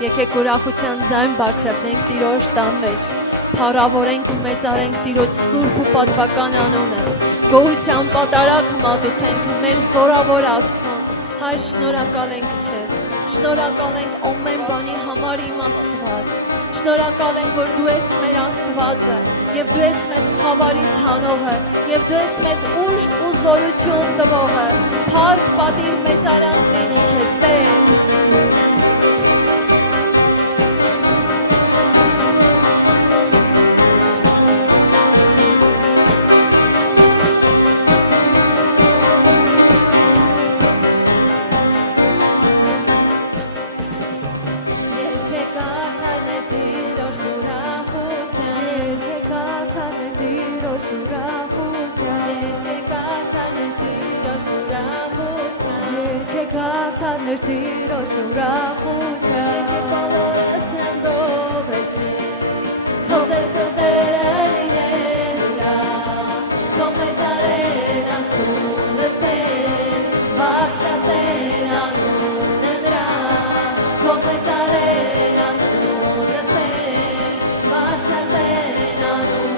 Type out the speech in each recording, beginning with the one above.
Եկեք ուրախության ձայն բարձրացնենք Տիրոջ տան մեջ, փառավորենք ու մեծարենք Տիրոջ սուրբ ու պատվական անունը, գոհության պատարագ մատուցենք մեր զորավոր Աստծուն, Հայր շնորհակալ ենք Քեզ, շնորհակալ ենք ամեն բանի համար իմ Աստված, շնորհակալ ենք, որ Դու ես մեր Աստվածը, եւ Դու ես մեզ խավարից հանողը, եւ Դու ես մեզ ուժ ու զորություն տվողը, փառք, պատիվ, մեծարանք լինի Քեզ, Տեր։ Տիրոջ ուրախության եկեք բոլորս հանդով երգենք թող ձեր սրտերը լինեն ուրախ թող մեծարեն Աստծուն լսեն բարձրացնեն անունը նրա թող մեծարեն Աստծուն լսեն բարձրացնեն անուն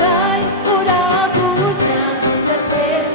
ձայն ուրախության լցվեց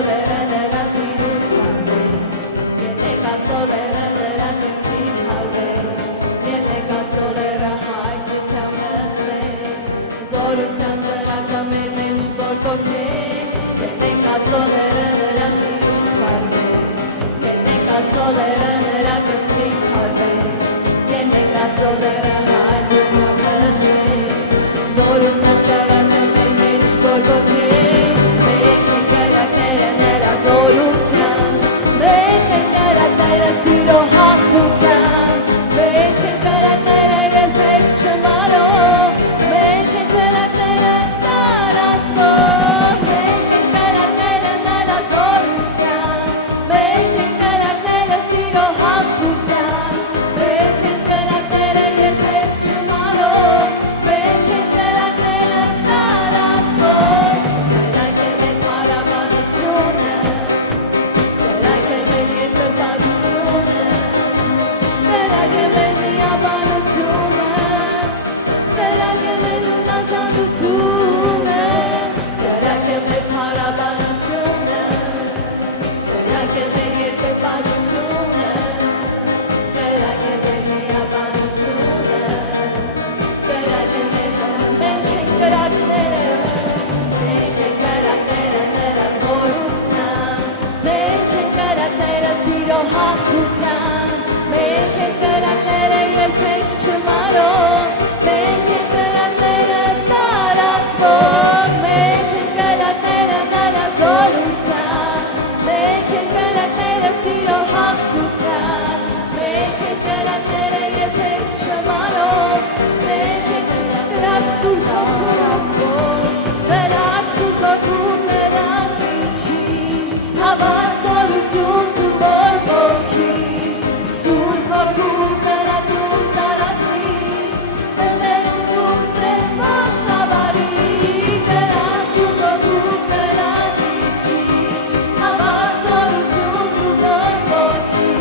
սոլերը նրա սիրության Ելեկա սոլերը նրա կրծքին հալվեն Ելեկա սոլերը հայտնության մտվեն Զորության կրակը մեր մեջ բորբոքեն Ելեկա սոլերը նրա սիրուց վարվեն Ելեկա սոլերը նրա կրծքին հալվեն Ելեկա սոլերը հայտնության մտվեն Զորության կրակը մեր մեջ բորբոքեն Մենք ենք կրակները նրա զորության Մենք ենք կրակները սիրո հաղթության Մենք ենք կրակները երբեք չմարող Մենք ենք կրակները տարածվող Մենք ենք կրակները նրա զորության Մենք ենք կրակները սիրո հաղթության Մենք ենք կրակները երբեք չմարող Մենք ենք կրակները տարածվող Կրակ է մեր հարաբանությունը Կրակ է մեր երկրպագությունը Կրակ է մեր միաբանությունը Կրակ է մեր ունազանդությունը Կրակ է մեր հարաբանությունը Կրակ է մեր երկրպագությունը Կրակ է մեր միաբանությունը Կրակ է մեր մենք ենք կրակները Մենք ենք կրակները նրա զորության Մենք ենք կրակները սիրո հաղթության Մենք ենք կրակները երբեք չմարող Մենք ենք կրակները տարածվող Մենք ենք կրակները նրա զորության Մենք ենք կրակները սիրո հաղթության Մենք ենք կրակները երբեք չմարող Մենք ենք կրակ սուրբ հոգու Կրակ սուրբ հոգու կրակ իջի Հավատ զորություն դու բորբոքի Սուրբ հոգու կրակում տարածվի Սերներում սուրբ սերման ծավալի Կրակ սուրբ հոգու կրակ իջի Հավատ զորություն դու բորբոքի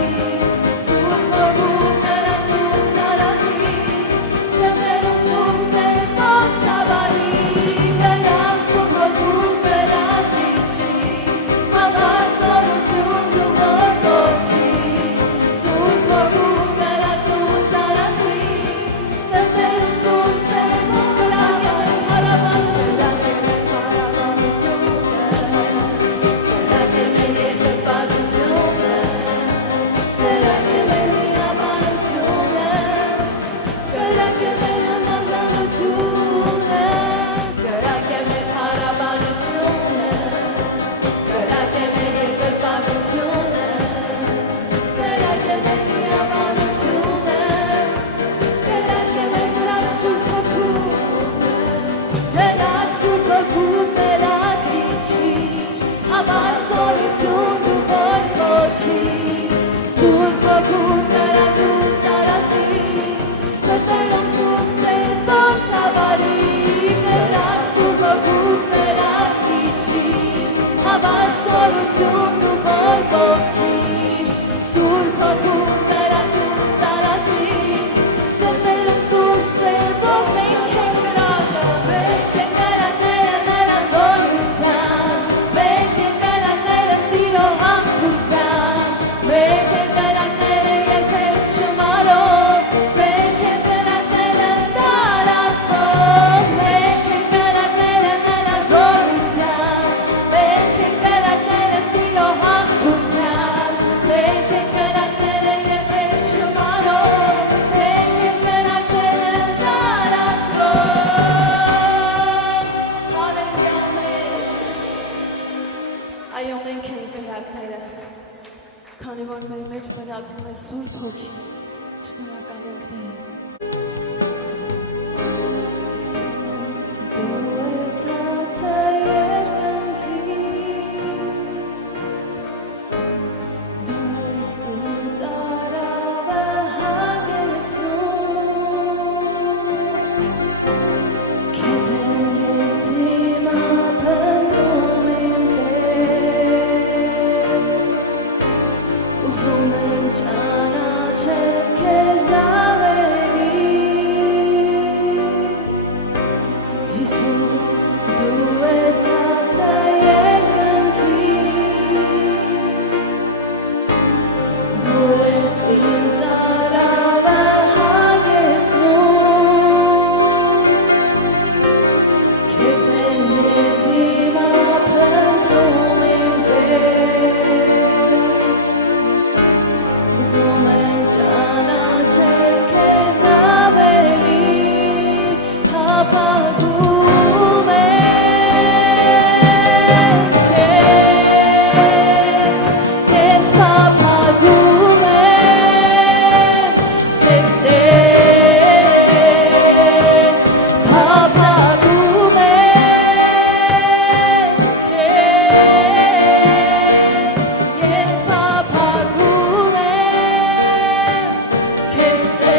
Սուրբ հոգու կրակում տարածվի Սերներում սուրբ սերման ծավալի Կրակ սուրբ հոգու կրակ իջի Հավատ զորություն դու բորբոքի Սուրբ հոգու կրակում տարածվի Սերներում սուրբ սերման կրակ է հարաբանությունը Կրակ է մեր երկրպագությունը Կրակ է մեր միաբանությունը Կրակ է մեր ունազանդությունը Կրակ է մեր հարաբանությունը Կրակ է մեր երկրպագությունը Կրակ է մեր միաբանությունը Կրակ է մեր կրակ սուրբ հոգու Կրակ սուրբ հոգու կրակ իջի Հավատ զորություն դու բորբոքի Սուրբ հոգու կրակում տարածվի Սրտերում սուրբ սերման ծավալի Կրակ սուրբ հոգու կրակ իջի Հավատ զորություն դու բորբոքի Սուրբ հոգու կրակում տարածվի Սրտերում սուրբ սերմով մենք ենք կրակը Մենք ենք կրակները նրա զորության Մենք ենք կրակները սիրո հաղթության Մենք ենք կրակները երբեք չմարող Մենք ենք կրակները տարածվող Մենք ենք կրակները նրա զորության Մենք ենք կրակները սիրո հաղթության Մենք ենք կրակները երբեք չմարող Մենք ենք կրակները տարածվող Հալելույա ամեն Այո, մենք ենք կրակները Քանի որ մեր մեջ բնակվում է Սուրբ Հոգի Շնորհակալ ենք Տեր Դու ես հացը երկնքից Դու ես ինձ արավը հագեցնում Քեզ եմ ես հիմա փնտրում իմ Տեր Ուզում եմ ճանաչել քեզ ավելի Սուրբ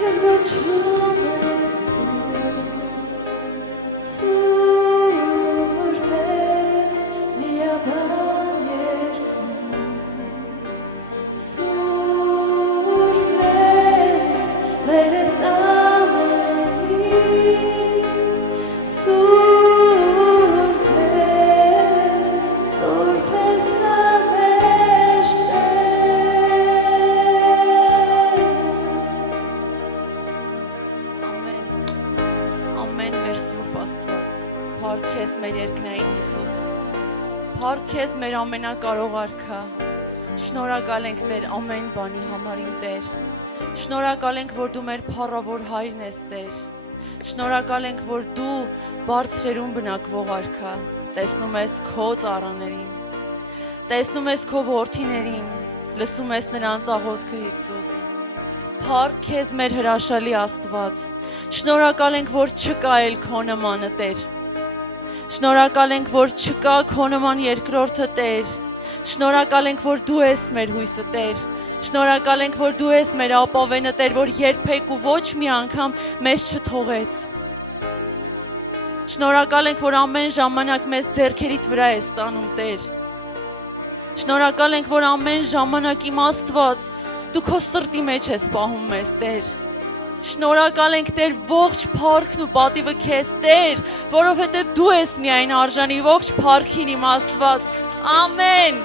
քեզ գոչում ենք դու սուրբ ես միաբան երկում սուրբ ես մեր ես ամենից սուրբ ես համեշտ Ամեն մեր Սուրբ Աստված, փառք քեզ մեր երկնային Հիսուս, փառք քեզ մեր ամենակարող Արքա, շնորհակալ ենք Տեր ամեն բանի համար իմ Տեր, շնորհակալ ենք, որ դու մեր փառավոր Հայրն ես Տեր, շնորհակալ ենք, որ դու բարձրերում բնակվող Արքա, տեսնում ես քո ծառաներին, տեսնում ես քո որդիներին, լսում ես նրանց աղոթքը Հիսուս, փառք քեզ մեր հրաշալի Աստված, շնորհակալ ենք, որ չկա էլ քո նմանը Տեր, շնորհակալ ենք, որ չկա քո նման երկրորդը Տեր, շնորհակալ ենք, որ դու ես մեր հույսը Տեր, շնորհակալ ենք, որ դու ես մեր ապավենը Տեր, որ երբեք ու ոչ մի անգամ մեզ չթողեց, շնորհակալ ենք, որ ամեն ժամանակ մեզ ձեռքերիդ վրա ես տանում Տեր, շնորհակալ ենք, որ ամեն ժամանակ իմ Աստված դու քո սրտի մեջ ես պահում մեզ Տեր, շնորհակալ ենք Տեր ողջ փառքն ու պատիվը քեզ Տեր, որովհետև դու ես միայն արժանի ողջ փառքին իմ Աստված, ամեն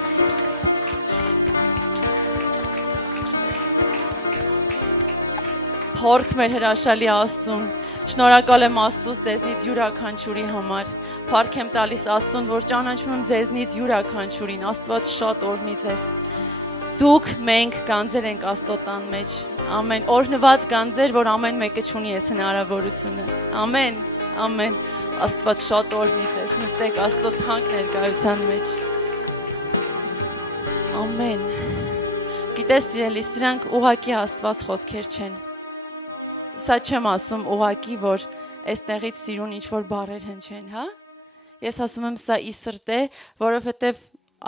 Փառք մեր հրաշալի Աստծուն, շնորհակալ եմ Աստծուց ձեզնից յուրաքանչյուրի համար, փառք եմ տալիս Աստծուն, որ ճանաչում եմ ձեզնից յուրաքանչյուրին, Աստված շատ օրհնի ձեզ, դուք մենք գանձեր ենք Աստծո տան մեջ, ամեն, օրհնված գանձեր, որ ամեն մեկը չունի ես հնարավորությունը, ամեն, ամեն, Աստված շատ օրհնի ձեզ, նստեք Աստծո թանկ ներկայության մեջ, ամեն, գիտես սիրելիս, սրանք ուղղակի Աստված խոսքեր չեն, Սա չեմ ասում ուղղակի, որ այստեղից սիրուն ինչ-որ բառեր հնչեն, հա? Ես ասում եմ սա ի սրտ է, որովհետև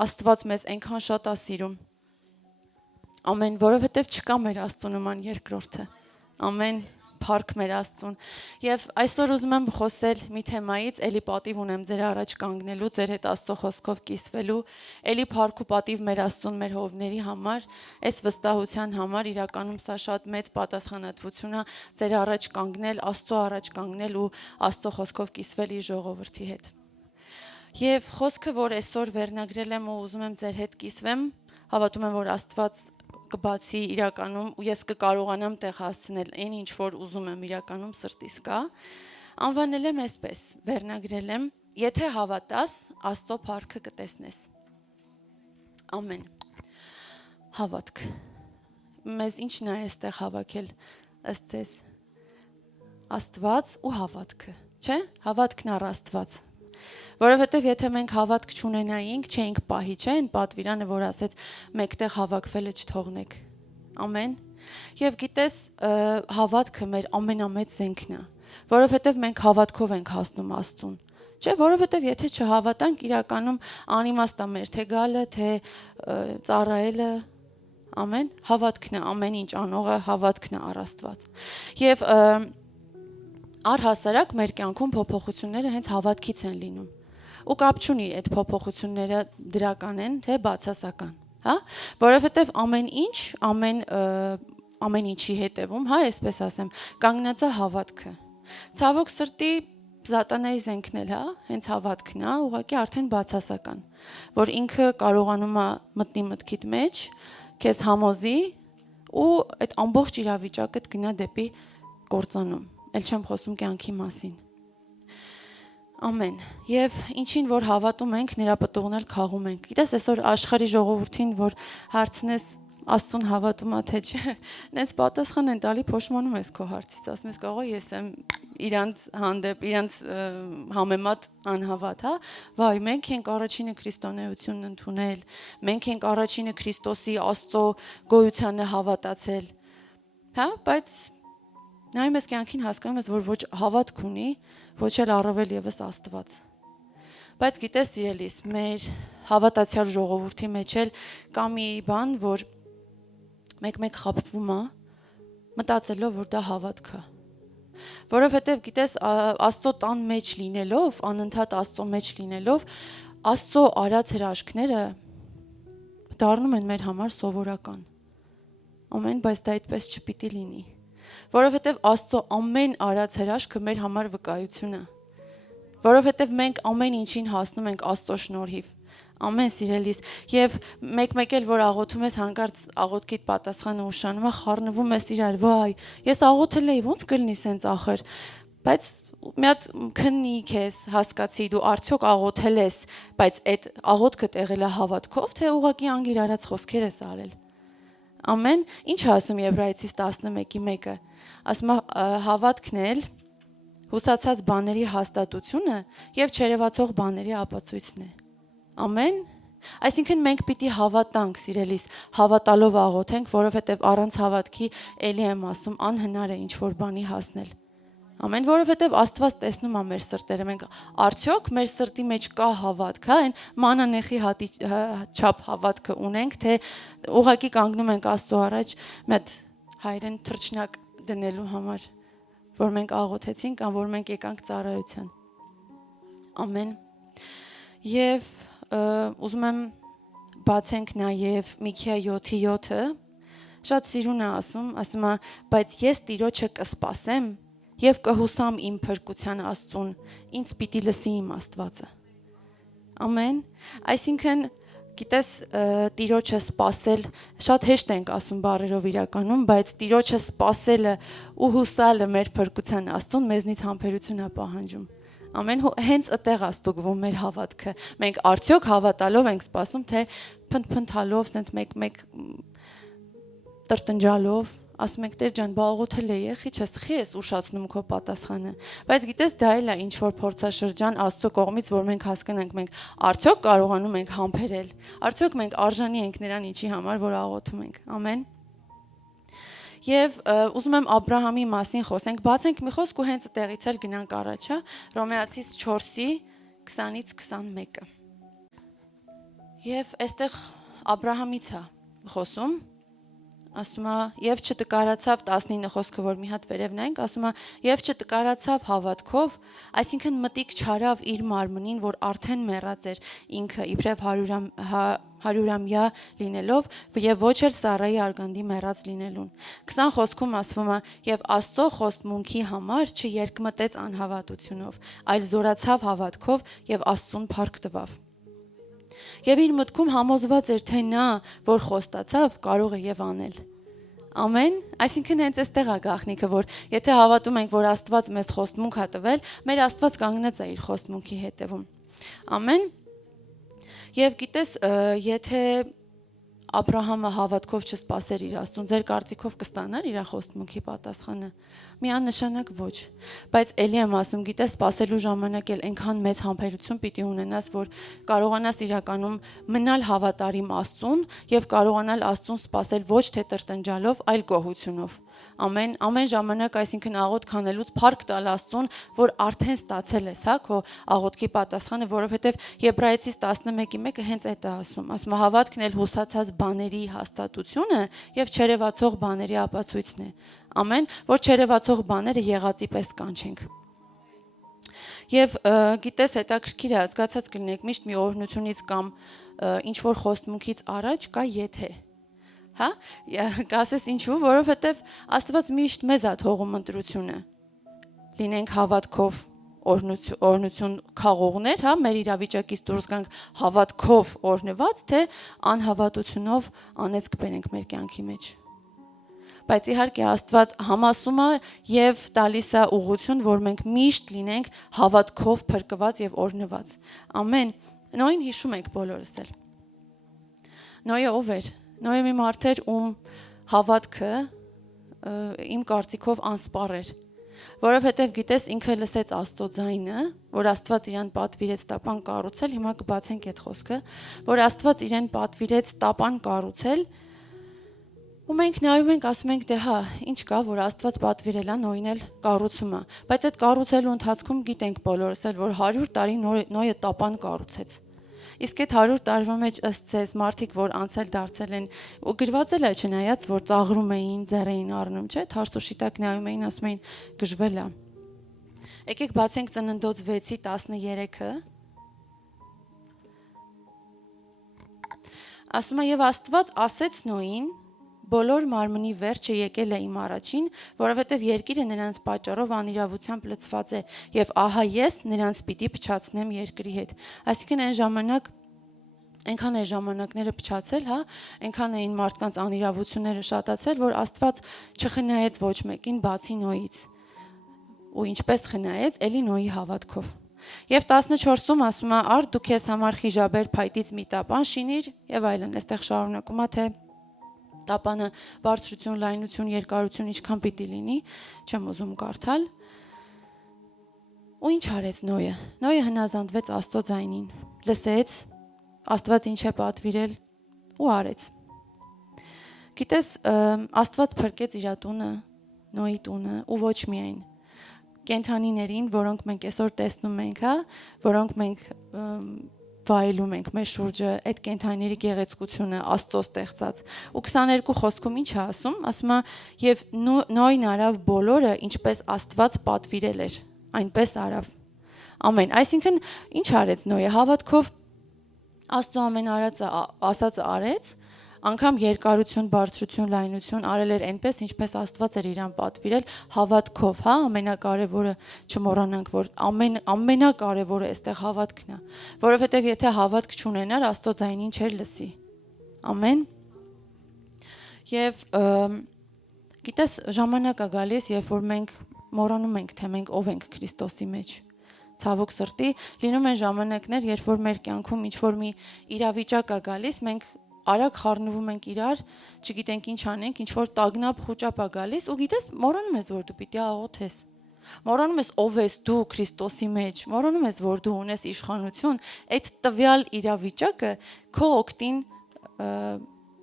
Աստված մեզ այնքան շատ է սիրում։ Ամեն, որովհետև չկա մեր Աստծու նման երկրորդը։ Ամեն, փառք մեր Աստծուն։ Եվ այսօր ուզում եմ խոսել մի թեմայից, էլի պատիվ ունեմ ձեր առաջ կանգնելու, ձեր հետ Աստծո խոսքով կիսվելու, էլի փառք ու պատիվ մեր Աստծուն, մեր հովների համար, այս վստահության համար իրականում սա շատ մեծ պատասխանատվություն է ձեր առաջ կանգնել, Աստծո առաջ կանգնել ու Աստծո խոսքով կիսվել իր ժողովրդի հետ։ Եվ խոսքը, որ այսօր վերնագրել եմ ու ուզում եմ ձեր հետ կիսվեմ, հավատում եմ, որ Աստված կբացի իրականում ու ես կկարողանամ տեղ հասցնել այն ինչ որ ուզում եմ իրականում սրտիս կա, անվանել եմ այսպես, վերնագրել եմ, եթե հավատաս, Աստծո փառքը կտեսնես։ Ամեն։ Հավատք։ Մեզ ինչն է այստեղ հավաքել ըստ ձեզ։ Աստված ու հավատքը, չէ՞։ Հավատքն առ Աստված։ Որովհետև եթե մենք հավատք չունենայինք, չէինք պահի, չէ՞, այն պատվիրանը, որ ասեց մեկտեղ հավաքվելը չթողնեք։ Ամեն։ Եվ գիտես, հավատքը մեր ամենամեծ զենքն է, որովհետև մենք հավատքով ենք հասնում Աստծուն։ Չէ, որովհետև եթե չհավատանք, իրականում անիմաստ է մեր թե գալը, թե ծառայելը, ամեն, հավատքն է, ամեն ինչ անողը հավատքն է առ Աստված։ Եվ առհասարակ մեր կյանքում փոփոխությունները հենց հավատքից են լինում։ Ու կապ չունի այդ փոփոխությունները դրական են, թե բացասական, հա? Որովհետև ամեն ինչ, ամեն ինչի հետևում, հա, այսպես ասեմ, կանգնած է հավատքը։ Ցավոք սրտի Սատանայի զենքն էլ, հա, հենց հավատքն է, ուղղակի արդեն բացասական, որ ինքը կարողանում է մտնի մտքիդ մեջ, քեզ համոզի ու այդ ամբողջ իրավիճակը գնա դեպի կործանում։ Էլ չեմ խոսում կյանքի մասին։ Ամեն։ Եվ ինչին որ հավատում ենք, նրա պտուղն էլ քաղում ենք։ Գիտես, այսօր աշխարհի ժողովրդին, որ հարցնես Աստծուն հավատում ա թե չէ, նենց պատասխան են տալի, փոշմանում ես քո հարցից, ասում ես կողո ես եմ իրանց հանդեպ, իրանց համեմատ անհավատ, հա, վայ, մենք ենք առաջինը քրիստոնեությունն ընդունել, մենք ենք առաջինը Քրիստոսի Աստծո գոյությանը հավատացել, հա, բայց նայում ես կյանքին հասկանում ես, որ ոչ հավատք ունի, ոչ էլ առավել եւս Աստված։ Բայց գիտես, իրելիս, մեր հավատացյալ ժողովրդի մեջ էլ կա մի բան, որ մեկ-մեկ խաբվում է, մտածելով, որ դա հավատք է։ Որովհետև գիտես, Աստծո տան մեջ լինելով, անընդհատ Աստծո մեջ լինելով, Աստծո արած հրաշքները դառնում են մեր համար սովորական։ Ամեն, բայց դա այդպես չպիտի լինի։ Որովհետև Աստծո ամեն արած հրաշքը մեր համար վկայություն է։ Որովհետև մենք ամեն ինչին հասնում ենք Աստծո շնորհիվ։ Ամեն սիրելիս, եւ մեկ էլ որ աղոթում ես, հանկարծ աղոթքիդ պատասխանը ուշանում է, խառնվում ես իրար, վայ, ես աղոթել էի, ո՞նց կլինի սենց ախր, բայց մի հատ քննի քեզ, հասկացի դու արդյոք աղոթել ես, բայց այդ աղոթքդ եղել է հավատքով, թե ուղղակի անգիր արած խոսքեր ես արել։ Ամեն, ինչ ասում Եբրայեցիս 11:1-ը, ասում է հավատքն էլ հուսացած բաների հաստատությունը եւ չերևացող բաների ապացույցն է։ Ամեն։ Այսինքն մենք պիտի հավատանք, սիրելիս, հավատալով աղոթենք, որովհետև առանց հավատքի էլի եմ ասում, անհնար է ինչ-որ բանի հասնել։ Ամեն, որովհետև Աստված տեսնում է մեր սրտերը, մենք արդյոք մեր սրտի մեջ կա հավատք, հա, այն մանանեխի հատի չափ հավատքը ունենք, թե ուղղակի կանգնում ենք Աստծո առաջ մեծ հայրեն թռչնակ դնելու համար, որ մենք աղոթեցինք կամ որ մենք եկանք ծառայության։ Ամեն։ Եվ ուզում եմ բացենք նաև Միքիա 7:7-ը, շատ սիրուն է ասում է, բայց ես Տիրոջը կսպասեմ եւ կհուսամ իմ փրկության Աստծուն, ինձ պիտի լսի իմ Աստվածը։ Ամեն։ Այսինքն, գիտես, Տիրոջը սպասել, շատ հեշտ ենք ասում բառերով իրականում, բայց Տիրոջը սպասելը ու հուսալը մեր փրկության Աստծուն մեզնից համբերություն է պահանջում։ Ամեն, հենց այդտեղ է ստուգվում մեր հավատքը։ Մենք արդյոք հավատալով ենք սպասում, թե փնթփնթալով, սենց մեկ տրտնջալով, ասում ենք Տեր ջան, բա աղոթել էի, խի ես ուշացնում քո պատասխանը։ Բայց գիտես, դա էլ է ինչ որ փորձաշրջան Աստծո կողմից, որ մենք հասկանանք, մենք արդյոք կարողանում ենք համբերել, արդյոք մենք արժանի ենք նրան ինչի համար, որ աղոթում ենք։ Ամեն։ Եվ ուզում եմ Աբրահամի մասին խոսենք, բացենք մի խոսք ու հենց այդտեղից էլ գնանք առաջ, հա, Հռոմեացիս 4:20-21-ը։ Եվ այստեղ Աբրահամից է խոսում, ասում է, եւ չտկարացավ 19 խոսքը, որ մի հատ վերև նայենք, ասում է, եւ չտկարացավ հավատքով, այսինքն մտիկ չարավ իր մարմնին, որ արդեն մեռած էր ինքը իբրև 100-ամյա լինելով եւ ոչ էլ Սարայի արգանդի մեռած լինելուն։ 20 խոսքում ասվում է, եւ Աստծո խոստմունքի համար չերկմտեց անհավատությունով, այլ զորացավ հավատքով եւ Աստծուն փառք տվավ։ Եվ իր մտքում համոզված էր, թե նա, որ խոստացավ, կարող է եւ անել։ Ամեն, այսինքն հենց այստեղ է գաղտնիքը, որ եթե հավատում ենք, որ Աստված մեզ խոստմունք է տվել, մեր Աստված կանգնած է իր խոստմունքի հետևում։ Ամեն։ Եվ գիտես, եթե Աբրահամը հավատքով չսպասեր իր Աստծուն, ձեր կարծիքով կստանար իր խոստմունքի պատասխանը։ Միանշանակ ոչ, բայց էլի եմ ասում, գիտես, սպասելու ժամանակ էլ այնքան մեծ համբերություն պիտի ունենաս, որ կարողանաս իրականում մնալ հավատարիմ Աստծուն եւ կարողանալ Աստծուն սպասել ոչ թե տրտնջալով, այլ գոհությունով։ Ամեն ժամանակ, այսինքն աղոթք անելուց փառք տալ Աստծուն, որ արդեն ստացել ես, հա, քո աղոթքի պատասխանը, որովհետեւ Եբրայեցիս 11:1-ը հենց այդ է ասում, հավատքն էլ հուսացած բաների հաստատությունը եւ չերևացող բաների ապացույցն է։ Ամեն, որ չերևացող բաները եղածի պես կանչենք։ Եվ գիտես, հետաքրքիր է, զգացած կլինեք, միշտ մի օրհնությունից կամ ինչ որ խոստմունքից առաջ կա եթե։ Հա, կասես ինչու, որովհետև Աստված միշտ մեզ է թողում ընտրությունը։ Լինենք հավատքով օրհնություն քաղողներ, հա, մեր իրավիճակից դուրս գանք հավատքով օրհնված, թե անհավատությունով անեծք բերենք մեր կյանքի մեջ։ Բայց իհարկե Աստված համասում է եւ տալիս է ուղղություն, որ մենք միշտ լինենք հավատքով փրկված եւ օրհնված։ Ամեն։ Նոյին հիշում եք բոլորս էլ։ Նոյը ով էր։ Նոյը մի մարդ էր, ում հավատքը իմ կարծիքով անսպառ էր, որովհետև գիտես ինքը լսեց Աստծո ձայնը, որ Աստված իրան պատվիրեց տապան կառուցել, հիմա կբացենք այդ խոսքը, որ Աստված իրեն պատվիրեց տապան կառուցել, ու մենք նայում ենք, ասում ենք, դե հա, ինչ կա, որ Աստված պատվիրել է Նոյին էլ կառուցումը, բայց այդ կառուցելու ընթացքում գիտենք բոլորս էլ, որ 100 տարի Նոյը տապան կառուցեց։ Իսկ այդ 100 տարվա մեջ ըստ ձեզ մարդիկ, որ անցել դարձել են ու գրված էլ է չնայած, որ ծաղրում էին, ձեռ էին առնում, չէ՞, թարսուշի տակ նայում էին, ասում էին գժվել է։ Եկեք բացենք Ծննդոց 6-ի 13-ը։ Ասում է, եւ Աստված ասեց Նոյին. բոլոր մարմնի վերջը եկել է իմ առաջին, որովհետև երկիրը նրանց պատճառով անիրավությամբ լցված է, եւ ահա ես նրանց պիտի փչացնեմ երկրի հետ։ Այսինքն այն ժամանակ այնքան է ժամանակները փչացել, հա, այնքան էին մարդկանց անիրավությունները շատացել, որ Աստված չխնայեց ոչ մեկին բացի Նոյից։ Ու ինչպես խնայեց, էլի Նոյի հավատքով։ Եվ 14-ում ասում է. «Արդ դու քեզ համար խիժաբեր փայտից մի տապան շինիր» եւ այլն, այստեղ շարունակում է թե տապանը բարձրություն, լայնություն, երկարություն ինչքան պիտի լինի, չեմ ուզում կարդալ։ Ու ինչ արեց Նոյը։ Նոյը հնազանդվեց Աստծո ձայնին, լսեց, Աստված ինչ է պատվիրել ու արեց։ Գիտես, Աստված փրկեց իր տունը, Նոյի տունը ու ոչ միայն կենդանիներին, որոնք մենք այսօր տեսնում ենք, հա, որոնք մենք վայելում ենք մեր շուրջը, այդ կենդանիների գեղեցկությունը, Աստծո ստեղծած։ Ու 22 խոսքում ինչ է ասում։ Ասում է, եւ Նոյն արավ բոլորը, ինչպես Աստված պատվիրել էր, այնպես արավ։ Ամեն։ Այսինքն ինչ արեց Նոյը, հավատքով Աստծո ամեն ասածը արեց, անգամ երկարություն, բարձրություն, լայնություն արել էր այնպես, ինչպես Աստված էր իրան պատվիրել, հավատքով, հա, ամենակարևորը չմոռանանք, որ ամենակարևորը այստեղ հավատքն է, որովհետև եթե հավատք չունենար, Աստծո ձայնին չէր լսի։ Ամեն։ Եվ գիտես, ժամանակ է գալիս, երբ որ մենք մոռանում ենք, թե մենք ով ենք Քրիստոսի մեջ։ Ցավոք սրտի, լինում են ժամանակներ, երբ որ մեր կյանքում ինչ-որ մի իրավիճակ է գալիս, մենք արագ խառնվում ենք իրար, չգիտենք ինչ անենք, ինչ-որ տագնապ, խուճապ է գալիս ու գիտես, մոռանում ես, որ դու պիտի աղոթես։ Մոռանում ես ով ես դու Քրիստոսի մեջ, մոռանում ես, որ դու ունես իշխանություն, այդ տվյալ իրավիճակը քո օգտին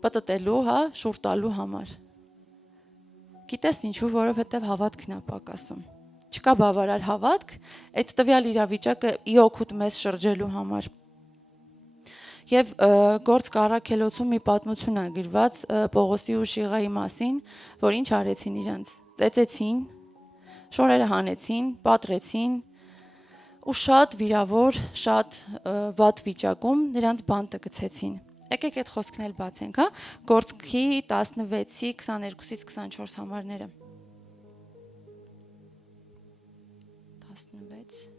պատտելու, հա, շուռ տալու համար։ Գիտես ինչու, որովհետև հավատքն է պակասում։ Չկա բավարար հավատք, այդ տվյալ իրավիճակը ի օգուտ մեզ շրջելու համար։ Եվ Գործք Առաքելոցում մի պատմություն է գրված Պողոսի ու Շիղայի մասին, որ ինչ արեցին իրանց։ Ծեծեցին, շորերը հանեցին, պատրեցին ու շատ վիրավոր, շատ վատ վիճակում նրանց բանտը գցեցին։ Եկեք այդ խոսքն էլ բացենք, հա, Գործքի 16-ի 22-ից 24 համարները։ 16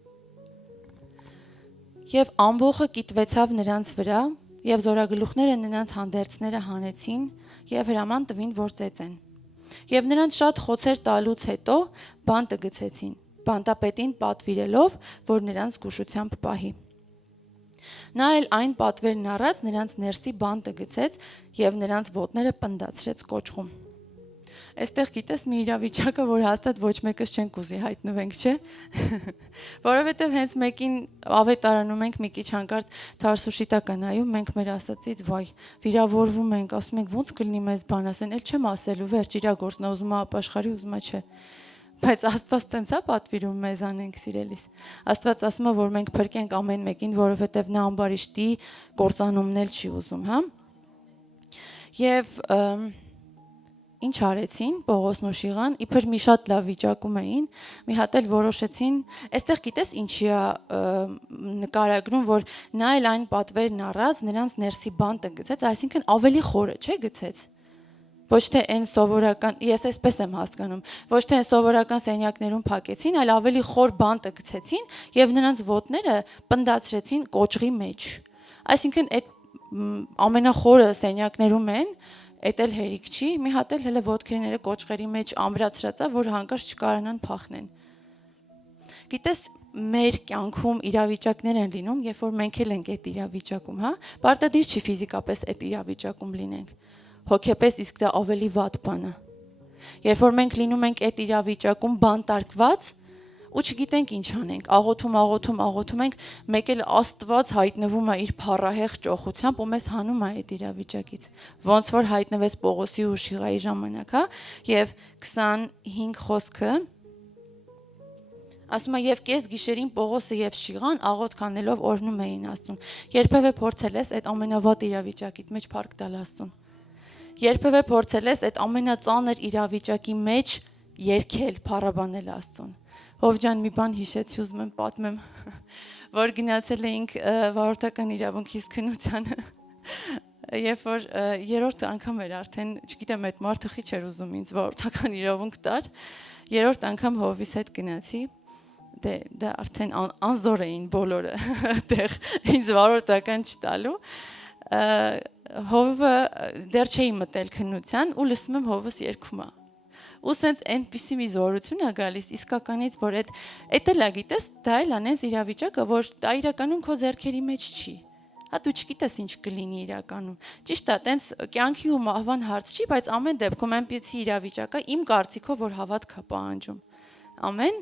Եվ ամբողը կիտվեցավ նրանց վրա, եւ զորագլուխները նրանց հանդերձները հանեցին եւ հրաման տվին, որ ծեծեն։ Եվ նրանց շատ խոցեր տալուց հետո բանտը գցեցին, բանտապետին պատվիրելով, որ նրանց զգուշությամբ պահի։ Նա էլ այն պատվերն առած նրանց ներսի բանտը գցեց եւ նրանց ոտները պնդացրեց կոճղում։ Այստեղ գիտես մի իրավիճակը, որ հաստատ ոչ մեկս չենք ուզի հայտնվենք, չէ՞։ Որովհետև հենց մեկին ավետարանում ենք մի քիչ հանկարծ Թարսուշի տակ նայում, մենք մեր ասածից վայ, վիրավորվում ենք, ասում ենք ո՞նց կլինի մեզ բան ասեն, էլ չեմ ասելու, վերջ իրա գործն է, ուզում է ապաշխարի, ուզում է չէ։ Բայց Աստված տենց է պատվիրում մեզ անենք սիրելիս։ Աստված ասում է, որ մենք փրկենք ամեն մեկին, որովհետև նա ամբարիշտի կործանումն էլ չի ուզում, հա։ Եվ ինչ արեցին Պողոսն ու Շիղան, իբր մի շատ լավ վիճակում էին, մի հատ էլ որոշեցին, այստեղ գիտես ինչի է նկարագրում, որ նա էլ այն պատվերն առած նրանց ներսի բանտը գցեց, այսինքն ավելի խորը, չէ՞ գցեց։ Ոչ թե այն սովորական, ես այսպես եմ հասկանում, ոչ թե այն սովորական սենյակներում փակեցին, այլ ավելի խոր բանտը գցեցին եւ նրանց ոտները պնդացրեցին կոճղի մեջ։ Այսինքն այդ ամենախորը սենյակներում են, այդ էլ հերիք չի, մի հատ էլ հələ ոտքերները կոճղերի մեջ ամրացրած է, որ հանկարծ չկարանան փախնեն։ Գիտես, մեր կյանքում իրավիճակներ են լինում, երբ որ մենք էլ ենք այդ իրավիճակում, հա, պարտադիր չի ֆիզիկապես այդ իրավիճակում լինենք։ Հոգեպես իսկ դա ավելի վատ բան է։ Երբ որ մենք լինում ենք այդ իրավիճակում բանտարկված ու չգիտենք ինչ անենք, աղոթում ենք, մեկ էլ Աստված հայտնվում է իր փառահեղ ճոխությամբ ու մեզ հանում է այդ իրավիճակից։ Ոնց որ հայտնվեց Պողոսի ու Շիղայի ժամանակ, հա, եւ 25 խոսքը Ասում է եւ կես գիշերին Պողոսը եւ Շիղան աղոթք անելով օրհնում էին Աստծուն։ Երբևէ փորձել ես այդ ամենավատ իրավիճակիդ մեջ փառք տալ Աստծուն։ Երբևէ փորձել ես այդ ամենածանր իրավիճակի մեջ երգել, փառաբանել Աստծուն։ Ով ջան, մի բան հիշեցի, ուզում եմ պատմեմ, որ գնացել էինք վարորդական իրավունքից քննությանը, երբ որ երրորդ անգամ էր արդեն, չգիտեմ, այդ մարդը խիչ էր ուզում ինձ վարորդական իրավունք տար, երրորդ անգամ հովվիս հետ գնացի, դա արդեն անզոր էին բոլորը տեղ ինձ վարորդական չտալու, հովը դեռ չէի մտել քննության ու լսում եմ հովս երգում է։ Ու սենց այնպիսի մի զորություն է գալիս իսկականից, որ այդ էլ է գիտես, դա էլ անենց իրավիճակը, որ դա իրականում քո ձեռքերի մեջ չի։ Հա դու չգիտես ինչ կլինի իրականում։ Ճիշտ է, տենց կյանքի ու մահվան հարց չի, բայց ամեն դեպքում այնպիսի իրավիճակը իմ կարծիքով որ հավատք է պահանջում։ Ամեն։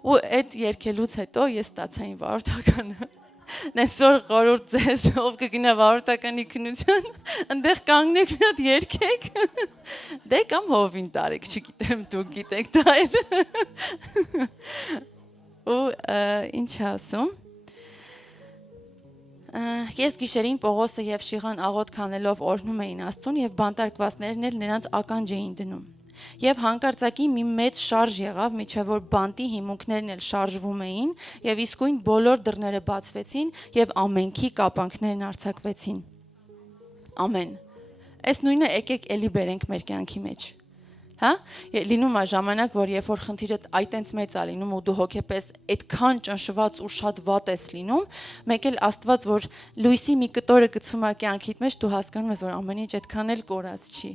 Ու այդ երգելուց հետո ես ստացա իմ վարորդականը։ Նես որ խորհուրդ ձեզ, ով կգնա վարորդականի քննության, այնտեղ կանգնեք մի հատ երգեք։ Դե կամ հովին տարեք, չգիտեմ, դուք գիտեք դա էլ։ Ու ինչ ասում։ Ես գիշերին Պողոսը եւ Շիղան աղոթք անելով օրհնում էին Աստծուն եւ բանտարկվածներն էլ նրանց ականջ էին դնում։ Եվ հանկարծակի մի մեծ շարժ եղավ, միջև որ բանտի հիմունքներն էլ շարժվում էին, եւ իսկույն բոլոր դռները բացվեցին եւ ամենքի կապանքներն արձակվեցին։ Ամեն։ Այս նույնը եկեք էլի բերենք մեր կյանքի մեջ։ Հա? Լինում է ժամանակ, որ երբ որ խնդիրը այտենց մեծ է լինում ու դու հոգեպես այդքան ճնշված ու շատ վատ ես լինում, մեկ էլ Աստված, որ լույսի մի կտորը գցում է կյանքիդ մեջ, դու հասկանում ես, որ ամեն ինչ այդքան էլ կորած չի։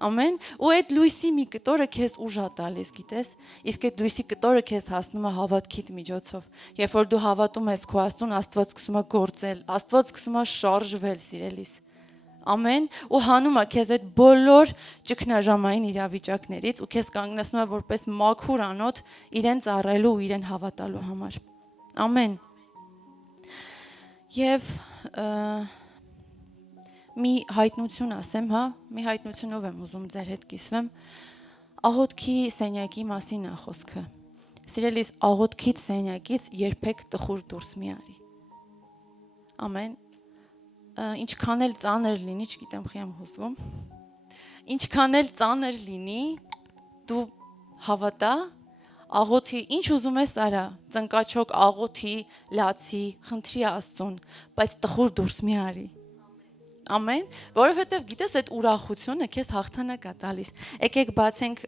Ամեն, ու այդ լույսի մի կտորը քեզ ուժ է տալիս, գիտես, իսկ այդ լույսի կտորը քեզ հասնում է հավատքիդ միջոցով։ Երբ որ դու հավատում ես քո Աստծուն, Աստված սկսում է գործել, Աստված սկսում է շարժվել, սիրելիս։ Ամեն, ու հանում է քեզ այդ բոլոր ճգնաժամային իրավիճակներից ու քեզ կանգնեցնում է որպես մաքուր անոթ իրեն ծառայելու ու իրեն հավատալու համար։ Ամեն։ Եվ մի հայտնություն ասեմ, հա, մի հայտնությունով եմ ուզում ձեր հետ կիսվեմ, աղոթքի սենյակի մասին է խոսքը։ Սիրելիս, աղոթքից սենյակից երբեք տխուր դուրս մի արի։ Ամեն։ Ինչքան էլ ծանր լինի, չգիտեմ, խի եմ հուզվում։ Ինչքան էլ ծանր լինի, դու հավատա, աղոթի, ինչ ուզում ես արա, ծնկաչոք աղոթի, լացի, խնդրի Աստծուն, բայց տխուր դուրս մի արի։ Ամեն, որովհետև գիտես այդ ուրախությունը քեզ հաղթանակ է տալիս։ Եկեք բացենք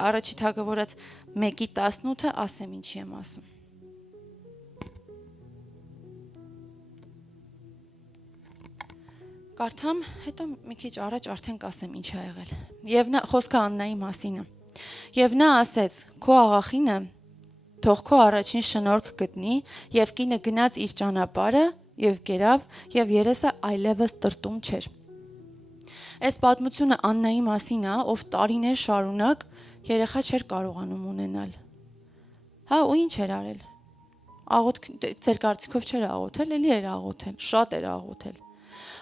առաջի թագավորած 1:18, ասեմ ինչի եմ ասում։ Կարդամ, հետո մի քիչ առաջ արդեն կասեմ ինչ ա եղել։ Եվ նա խոսքը Աննայի մասին է։ Եվ նա ասեց. «Քո աղախինը թող քո առաջին շնորհք գտնի, եւ կինը գնաց իր ճանապարհը եւ կերավ եւ երեսը այլևս տրտում չէր»։ Այս պատմությունը Աննայի մասին է, ով տարիներ շարունակ երեխա չէր կարողանում ունենալ։ Հա, ու ինչ էր արել։ Աղոթք ձեր կարծիքով չէր աղոթել, էլի էր աղոթել, շատ էր աղոթել։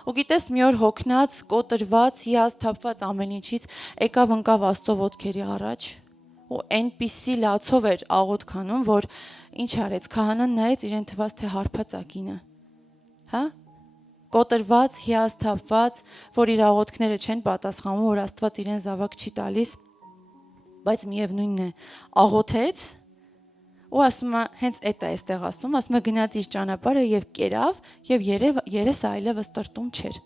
Ու գիտես մի օր հոգնած, կոտրված, հիասթափված ամեն ինչից եկավ ընկավ Աստծո ոտքերի առաջ ու այնպիսի լացով էր աղոթք անում, որ ինչ արեց, քահանան նայեց իրեն թվաց թե հարբած ակինը։ Հա? Կոտրված, հիասթափված, որ իր աղոթքները չեն պատասխանում, որ Աստված իրեն զավակ չի տալիս, բայց միևնույնն է, աղոթեց ու ասում է, հենց այդ է այստեղ ասում, ասում է գնաց իր ճանապարհը եւ կերավ եւ երեսը այլևս տրտում չէր։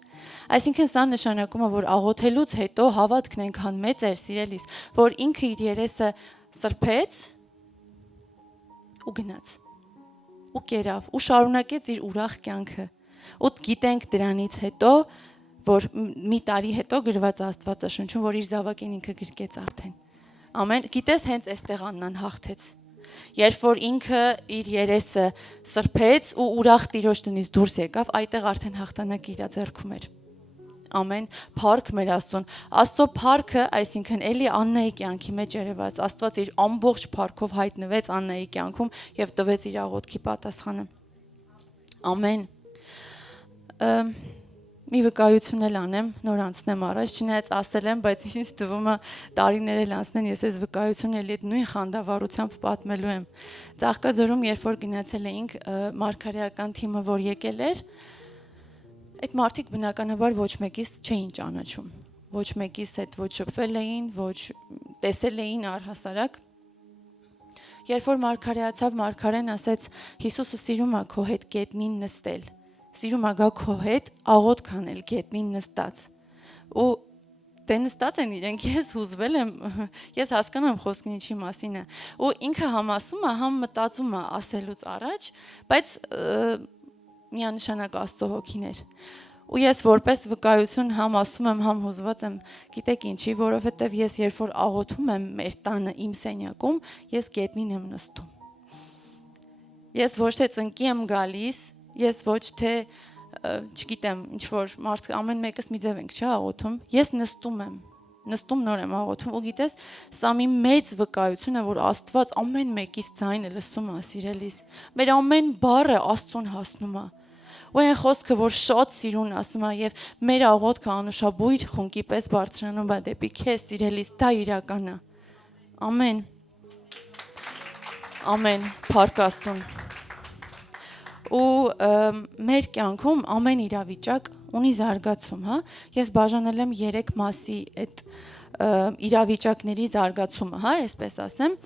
Այսինքն սա նշանակում է, որ աղոթելուց հետո հավատքն այնքան մեծ էր, սիրելիս, որ ինքը իր երեսը սրբեց ու գնաց ու կերավ ու շարունակեց իր ուրախ կյանքը։ Ու գիտենք դրանից հետո, որ մի տարի հետո գրված Աստվածաշնչում, որ իր զավակին ինքը գրկեց արդեն։ Ամեն, գիտես հենց այստեղ Աննան հաղթեց։ Երբ որ ինքը իր երեսը սրբեց ու ուրախ Տիրոջ տնից դուրս եկավ, այդտեղ արդեն հաղթանակը իր ձեռքում էր։ Ամեն, փառք մեր Աստծուն։ Աստծո փառքը, այսինքն էլի Աննայի կյանքի մեջ երևաց, Աստված իր ամբողջ փառքով հայտնվեց Աննայի կյանքում եւ տվեց իր աղոթքի պատասխանը։ Ամեն։ մի վկայություն էլ անեմ, նոր անցնեմ առաջ, չնայած ասել եմ, բայց ինձ թվում է տարիներ էլ անցնեն, ես այս վկայությունն էլի այդ նույն խանդավառությամբ պատմելու եմ։ Ծաղկաձորում, երբ որ գնացել էինք մարգարեական թիմը, որ եկել էր, այդ մարդիկ բնականաբար ոչ մեկից չէին ճանաչում։ Ոչ մեկից հետ ոչ շփվել էին, ոչ տեսել էին առհասարակ։ Երբ որ մարգարեացավ, մարգարեն ասեց. Հիսուսը սիրում է քո հետ գետնին նստել։ Սիրում է գա քո հետ աղոթք անել գետնին նստած։ Ու դե նստած են իրենք, ես հուզվել եմ, ես հասկանում եմ խոսքն ինչի մասին է։ Ու ինքը համ ասում է, համ մտածում է ասելուց առաջ, բայց միանշանակ Աստծո հոգին էր։ Ու ես որպես վկայություն համ ասում եմ, համ հուզված եմ, գիտեք ինչի, որովհետև ես երբ որ աղոթում եմ մեր տանը իմ սենյակում, ես գետնին եմ նստում։ Ես ոչ թե ծնկի եմ գալիս, ես ոչ թե, չգիտեմ, ինչ որ մարդ ամեն մեկս մի ձև ենք, չէ՞ աղոթում, ես նստում նոր եմ աղոթում, ու գիտես, սա մի մեծ վկայություն է, որ Աստված ամեն մեկից ձայնը լսում է, սիրելիս։ Մեր ամեն բառը Աստծուն հասնում է։ Ու այն խոսքը, որ շատ սիրուն ասում է, եւ մեր աղոթքը անուշաբույր խունկի պես բարձրանում է դեպի քեզ, սիրելիս, դա իրական է։ Ամեն։ Ամեն, փառք Աստծուն։ Ու մեր կյանքում ամեն իրավիճակ ունի զարգացում, հա։ Ես բաժանել եմ 3 մասի այդ իրավիճակների զարգացումը, հա, այսպես ասեմ։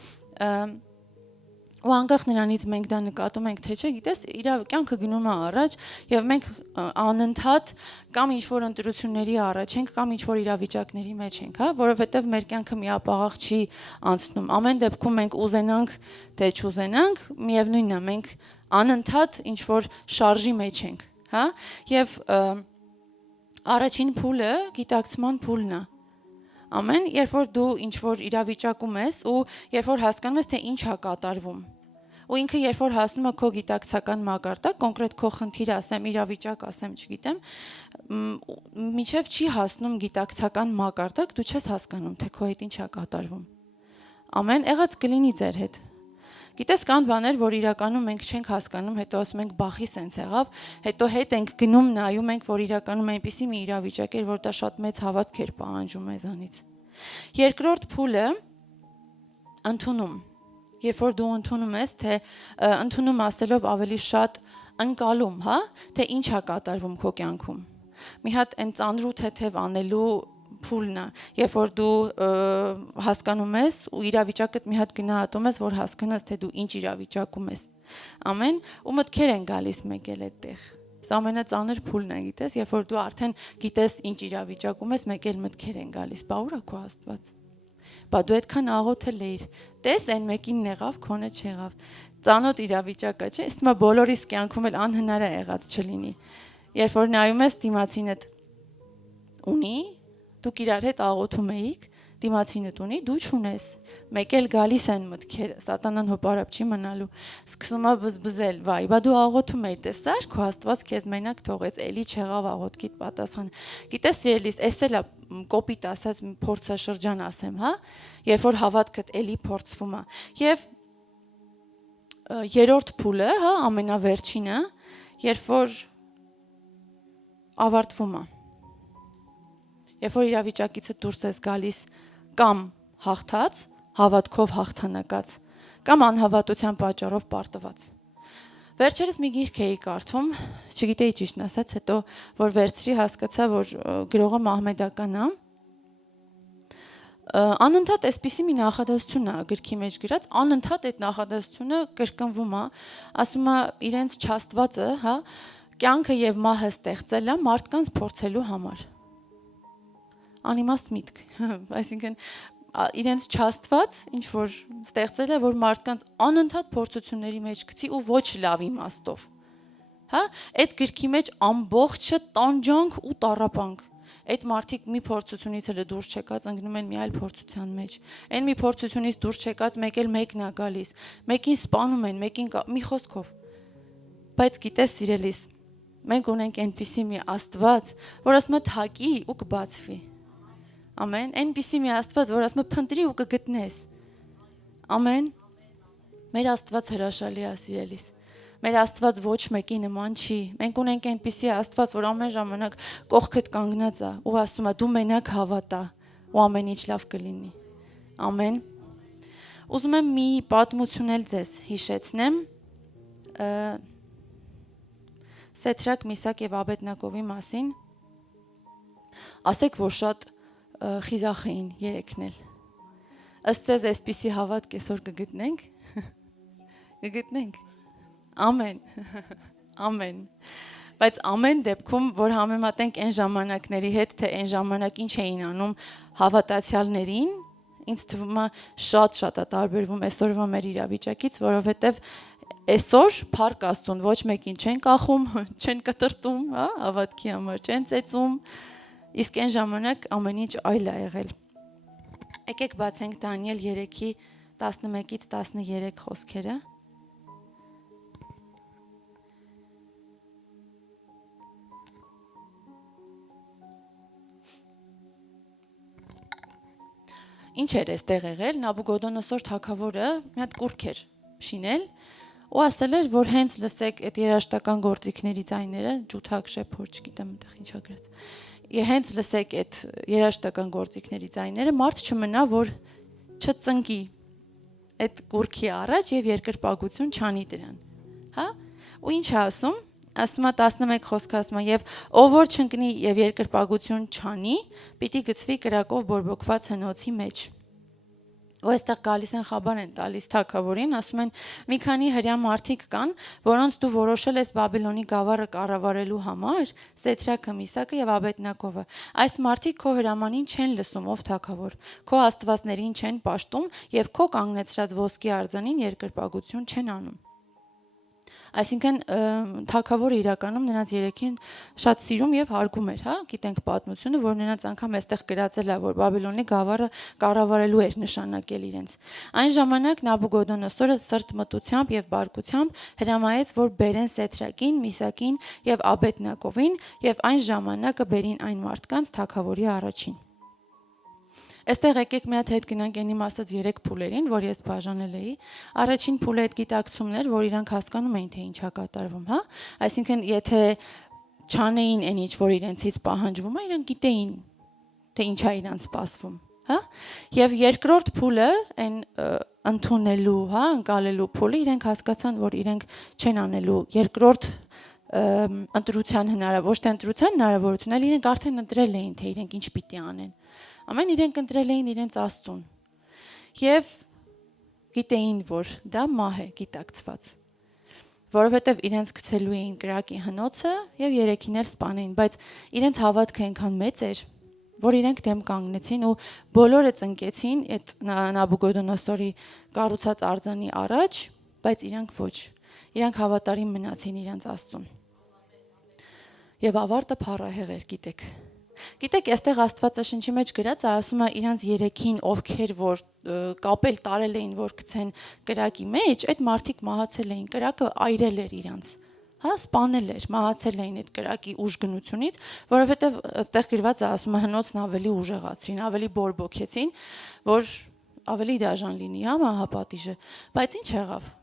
Ու անկախ նրանից մենք դա նկատում ենք, թե չէ, գիտես, կյանքը գնում է առաջ, եւ մենք անընդհատ կամ ինչ-որ ընտրությունների առաջ ենք, կամ ինչ-որ իրավիճակների մեջ ենք, հա, որովհետեւ մեր կյանքը միապաղաղ չի անցնում։ Ամեն դեպքում մենք ուզենանք, թե չուզենանք, միևնույնն է, մենք անընդհատ ինչ-որ շարժի մեջ ենք, հա, եւ առաջին փուլը գիտակցման փուլն է։ Ամեն, երբ որ դու ինչ-որ իրավիճակում ես ու երբ որ հասկանում ես, թե ինչ է կատարվում։ Ու ինքը երբ որ հասնում է քո գիտակցական մակարդակ, կոնկրետ քո խնդիր ասեմ, իրավիճակ ասեմ, չգիտեմ, մինչև չի հասնում գիտակցական մակարդակ, դու չես հասկանում, թե քո հետ ինչ է կատարվում։ Ամեն, եղած կլինի ձեր հետ։ Գիտես, կան բաներ, որ իրականում մենք չենք հասկանում, հետո ասում ենք բախի սենց եղավ, հետո հետ ենք գնում, նայում ենք, որ իրականում այնպիսի մի իրավիճակ էր, որ դա շատ մեծ հավատք էր պահանջում մեզանից։ Երկրորդ փուլը ընդունում։ Երբ որ դու ընդունում ես, թե ընդունում ասելով ավելի շատ ընկալում, հա, թե ինչ է կատարվում քո կյանքում։ Մի հատ այն ծանր ու թեթև անելու փուլն է, երբ որ դու հասկանում ես ու իրավիճակդ մի հատ գնահատում ես, որ հասկանաս, թե դու ինչ իրավիճակում ես։ Ամեն, ու մտքեր են գալիս մեկ էլ այդտեղ։ Սա ամենածանր փուլն է, գիտես, երբ որ դու արդեն գիտես ինչ իրավիճակում ես, մեկ էլ մտքեր են գալիս, բա ուր է քո Աստված։ Բա դու այդքան աղոթել էիր, տես այն մեկին եղավ, քոնը չեղավ։ Ծանոթ իրավիճակ է, չէ՞, ըստ բոլորիս կյանքում էլ անհնար է եղած չլինի։ Երբ որ նայում ես դիմացինդ ունի, դուք իրար հետ աղոթում էիք, դիմացինդ ունի, դու չունես։ Մեկ էլ գալիս են մտքերը, սատանան հոպարապ չի մնալու, սկսում է բզբզել, վայ, բա դու աղոթում էիր, տեսար, քո Աստված քեզ մենակ թողեց, էլի չեղավ աղոթքիդ պատասխան։ Գիտես, սիրելիս, էս էլ է կոպիտ ասած փորձաշրջան ասեմ, հա, երբ որ հավատքդ էլի փորձվում է։ Եվ երրորդ փուլը, հա, ամենավերջինը, երբ որ ավարտվում է։ Երբ որ իրավիճակից դուրս ես գալիս կամ հաղթած, հավատքով հաղթանակած, կամ անհավատության պատճառով պարտված։ Վերջերս մի գիրք էի կարդում, չգիտեի ճիշտն ասած, հետո որ վերցրի հասկացա, որ գրողը մահմեդական է։ Անընդհատ այսպիսի մի նախադասություն է գրքի մեջ գրած, անընդհատ այդ նախադասությունը կրկնվում է, ասում է իրենց չաստվածը, հա, կյանքը եւ մահը ստեղծել է մարդկանց փորձելու համար։ Անիմաստ միտք, այսինքն իրենց չաստված ինչ որ ստեղծել է, որ մարդկանց անընդհատ փորձությունների մեջ գցի ու ոչ լավ իմաստով։ Հա, այդ գրքի մեջ ամբողջը տանջանք ու տառապանք։ Այդ մարդիկ մի փորձությունից էլ դուրս չեկած ընկնում են մի այլ փորձության մեջ։ Այն մի փորձությունից դուրս չեկած մեկ էլ մեկն է գալիս։ Մեկին սպանում են, մեկին մի խոսքով։ Բայց գիտես, սիրելիս, մենք ունենք այնպիսի մի Աստված, որ ասում է թակի ու կբացվի։ Ամեն, այնպիսի մի Աստված, որ ասում է փնտրի ու կգտնես։ Ամեն։ Մեր Աստված հրաշալի է, սիրելիս։ Մեր Աստված ոչ մեկի նման չի։ Մենք ունենք այնպիսի Աստված, որ ամեն ժամանակ կողքդ կանգնած է ու ասում է դու մենակ հավատա ու ամեն ինչ լավ կլինի։ Ամեն։ Ուզում եմ մի պատմություն էլ ձեզ հիշեցնեմ Սեդրակ, Միսակ եւ Աբեդնագովի մասին։ Ասեք, որ շատ խիզախ էին երեքն էլ։ Ըստ ձեզ այսպիսի հավատք այսօր կգտնենք։ Կգտնենք։ Ամեն։ Ամեն։ Բայց ամեն դեպքում, որ համեմատենք այն ժամանակների հետ, թե այն ժամանակ ինչ էին անում հավատացյալներին, ինձ թվում է շատ է տարբերվում այսօրվա մեր իրավիճակից, որովհետև այսօր փառք Աստծուն ոչ մեկին չեն կախում, չեն կտրտում, հա, հավատքի համար չեն ծեծում, իսկ այն ժամանակ ամեն ինչ այլ է եղել։ Եկեք բացենք Դանիել 3-ի 11-ից 13 խոսքերը։ Ինչ էր այստեղ եղել, Նաբուգոդոնոսոր թագավորը մի հատ կուռք էր շինել ու ասել էր, որ հենց լսեք այդ երաժշտական գործիքների ձայները, ջութակ, շեփոր, չգիտեմ այնտեղ ինչա գրած։ Հենց լսեք այդ երաժշտական գործիքների ձայները, մարդ չմնա, որ չծնկի այդ կուռքի առաջ եւ երկրպագություն չանի դրան։ Հա? Ու ինչ է ասում։ Ասում է 11 խոսքը ասում է եւ ով որ չընկնի եւ երկրպագություն չանի, պիտի գցվի կրակով բորբոքված հնոցի մեջ։ Ու այստեղ գալիս են խաբար են տալիս թագավորին, ասում են մի քանի հրյա մարդիկ կան, որոնց դու որոշել ես Բաբելոնի գավառը կառավարելու համար, Սեդրաքը, Միսակը եւ Աբեդնագովը։ Այս մարդիկ քո հրամանին չեն լսում, ով թագավոր, քո աստվածներին չեն պաշտում եւ քո կանգնեցրած ոսկի արձանին երկրպագություն չեն անում։ Այսինքն թագավորը իրականում նրանց երեքին շատ սիրում եւ հարգում էր, հա, գիտենք պատմությունը, որ նրանց անգամ այստեղ գրածել է, որ Բաբելոնի գավառը կառավարելու էր նշանակել իրենց։ Այն ժամանակ Նաբուգոդոնոսորը սրտմտությամբ եւ բարկությամբ հրամայեց, որ բերեն Սեդրակին, Միսակին եւ Աբեդնագովին եւ այն ժամանակը բերին այն մարդկանց թագավորի առաջին։ Այստեղ եկեք մի հատ հետ գնանք այն իմ ասած 3 փուլերին, որ ես բաժանել էի։ Առաջին փուլը այդ գիտակցումներ, որ իրանք հասկանում էին, թե ինչա կատարվում, հա։ Այսինքն, եթե չանեին այն ինչ, որ իրենցից պահանջվում է, իրանք գիտեին, թե ինչա իրանց սպասվում, հա։ Եվ երկրորդ փուլը, այն ընդունելու, հա, ընկալելու փուլը, իրենք հասկացան, որ իրենք չեն անելու երկրորդ ընտրության հնարավոր, ոչ թե ընտրության հնարավորություն, այլ իրենք արդեն ընտրել էին, թե իրենք ինչ պիտի անեն։ Ամեն իրենք ընտրել էին իրենց Աստծուն եւ գիտեին, որ դա մահ է գիտակցված, որովհետեւ իրենց գցելու էին կրակի հնոցը եւ երեքին էլ սպանեին, բայց իրենց հավատքը այնքան մեծ էր, որ իրենք դեմ կանգնեցին ու բոլորը ծնկեցին այդ Նաբուգոդոնոսորի կառուցած արձանի առաջ, բայց իրանք ոչ, իրանք հավատարիմ մնացին իրենց Աստծուն։ Եվ ավարտը փառահեղ էր, Գիտեք, այստեղ Աստվածաշնչի մեջ գրած է, ասում է իրանց երեքին, ովքեր որ կապել տարել էին, որ գցեն կրակի մեջ, այդ մարդիկ մահացել էին, կրակը այրել էր իրանց, հա, սպանել էր, մահացել էին այդ կրակի ուժգնությունից, որովհետև այդտեղ գրված է, ասում է հնոցն ավելի ուժեղացրին, ավելի բորբոքեցին, որ ավելի դաժան լինի, հա, մահապատիժը, բայց ինչ եղավ։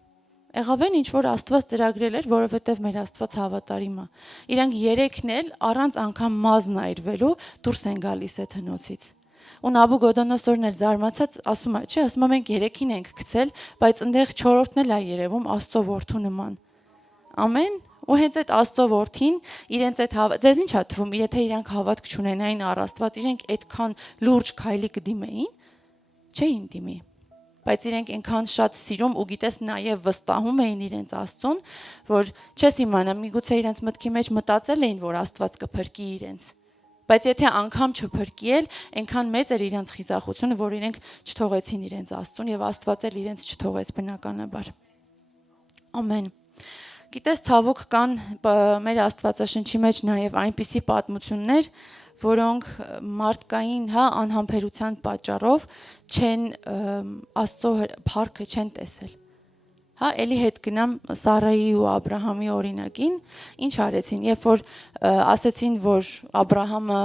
Եղավ այն ինչ որ Աստված ծրագրել էր, որովհետև մեր Աստված հավատարիմ է։ Իրանք երեքն էլ առանց անգամ մազն այրվելու դուրս են գալիս այդ հնոցից։ Ու Նաբուգոդոնոսորն էլ զարմացած ասում է, չէ, ասում է մենք երեքին ենք գցել, բայց այնտեղ 4-րդն էլ է երևում Աստծո որդու նման։ Ամեն։ Ու հենց այդ Աստծո որդին իրենց այդ ձեզ ինչ է թվում, եթե իրանք հավատք չունենային առ Աստված, իրենք այդքան լուրջ քայլի կդիմեին, չէին դիմի։ Բայց իրենք այնքան շատ սիրում ու գիտես նաև վստահում էին իրենց Աստծուն, որ չես իմանա, միգուցե իրենց մտքի մեջ մտածել էին, որ Աստված կփրկի իրենց։ Բայց եթե անգամ չփրկի էլ, այնքան մեծ էր իրենց խիզախությունը, որ իրենք չթողեցին իրենց Աստծուն եւ Աստված էլ իրենց չթողեց բնականաբար։ Ամեն։ Գիտես, ցավոք կան մեր Աստվածաշնչի մեջ նաև այնպիսի պատմություններ, որոնք մարդկային, հա, անհամբերության պատճառով չեն Աստծո փառքը չեն տեսել։ Հա, էլի հետ գնամ Սարայի ու Աբրահամի օրինակին, ինչ արեցին, երբ որ ասեցին, որ Աբրահամը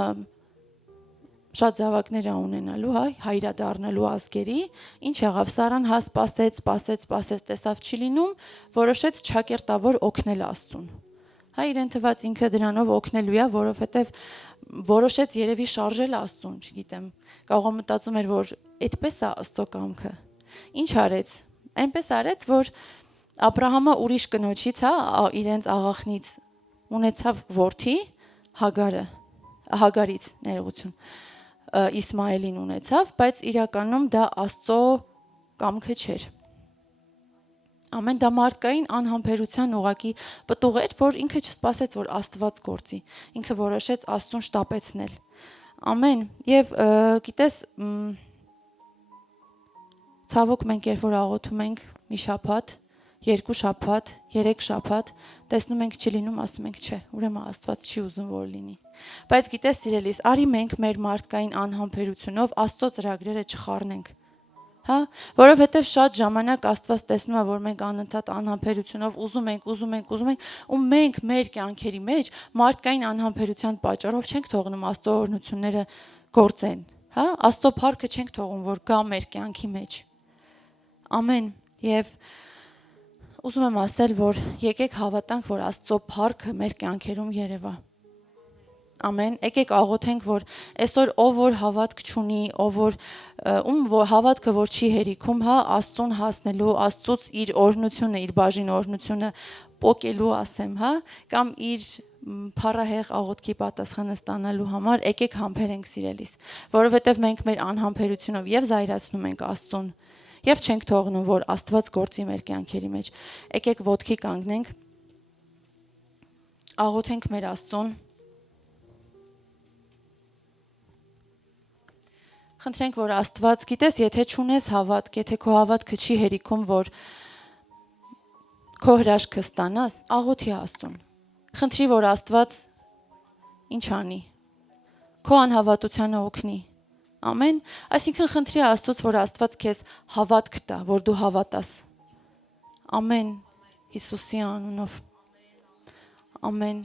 շատ զավակներ ունենալու, հա, հայրադառնալու ազգերի, ինչ եղավ Սարան հա սպասեց, տեսավ չի լինում, որոշեց չակերտավոր օգնել Աստծուն։ Հա իրեն թված ինքը դրանով օգնելու է, որովհետև որոշեց երևի շարժել Աստծուն, չգիտեմ։ Կարող մտածում էր, որ այդպես է Աստծո կամքը։ Ինչ արեց։ Այնպես արեց, որ Աբրահամը ուրիշ կնոջից, հա, իրենց աղախնից ունեցավ որդի Հագարից, ներողություն, Իսմայելին ունեցավ, բայց իրականում դա Աստծո կամքը չէր։ Ամեն դա մարդկային անհամբերության ուղակի պտուղ էր, որ ինքը չսպասեց, որ Աստված գործի։ Ինքը որոշեց Աստծուն շտապեցնել։ Ամեն։ Եվ գիտես, ցավոք մենք երբ որ աղոթում ենք մի շաբաթ, 2 շաբաթ, 3 շաբաթ, տեսնում ենք չի լինում, ասում ենք չէ, ուրեմն Աստված չի ուզում որ լինի։ Բայց գիտես սիրելիս, արի մենք մեր մարդկային անհամբերությունով Աստծո ծրագրերը չխառնենք։ Հա, որովհետև շատ ժամանակ Աստված տեսնում է, որ մենք անընդհատ անհամբերությունով ուզում ենք, ու մենք մեր կյանքերի մեջ մարդկային անհամբերության պատճառով չենք թողնում Աստծո օրհնությունները գործեն, հա, Աստծո փառքը չենք թողում, որ գա մեր կյանքի մեջ։ Ամեն։ Եվ ուզում եմ ասել, որ եկեք հավատանք, որ Աստծո փառքը մեր կյանքերում երևա։ Ամեն, եկեք աղոթենք, որ այսօր ով որ հավատք չունի, ում որ հավատքը որ չի հերիքում, հա, Աստծուն հասնելու, Աստծուց իր օրհնությունը, իր բաժին օրհնությունը պոկելու ասեմ, հա, կամ իր փառահեղ աղոթքի պատասխանը ստանալու համար, եկեք համբերենք սիրելիս, որովհետև մենք մեր անհամբերությունով եւ զայրացնում ենք Աստծուն, եւ չենք թողնում, որ Աստված գործի մեր կյանքերի մեջ։ Եկեք ոտքի կանգնենք, աղոթենք մեր Աստծուն։ Խնդրենք, որ Աստված, գիտես, եթե չունես հավատք, եթե քո հավատքը չի հերիքում, որ քո հրաշքը ստանաս, աղոթի Աստծուն։ Խնդրի, որ Աստված ինչ անի։ Քո անհավատությանը օգնի։ Ամեն, այսինքն խնդրի Աստծուց, որ Աստված քեզ հավատք տա, որ դու հավատաս։ Ամեն, Հիսուսի անունով։ Ամեն։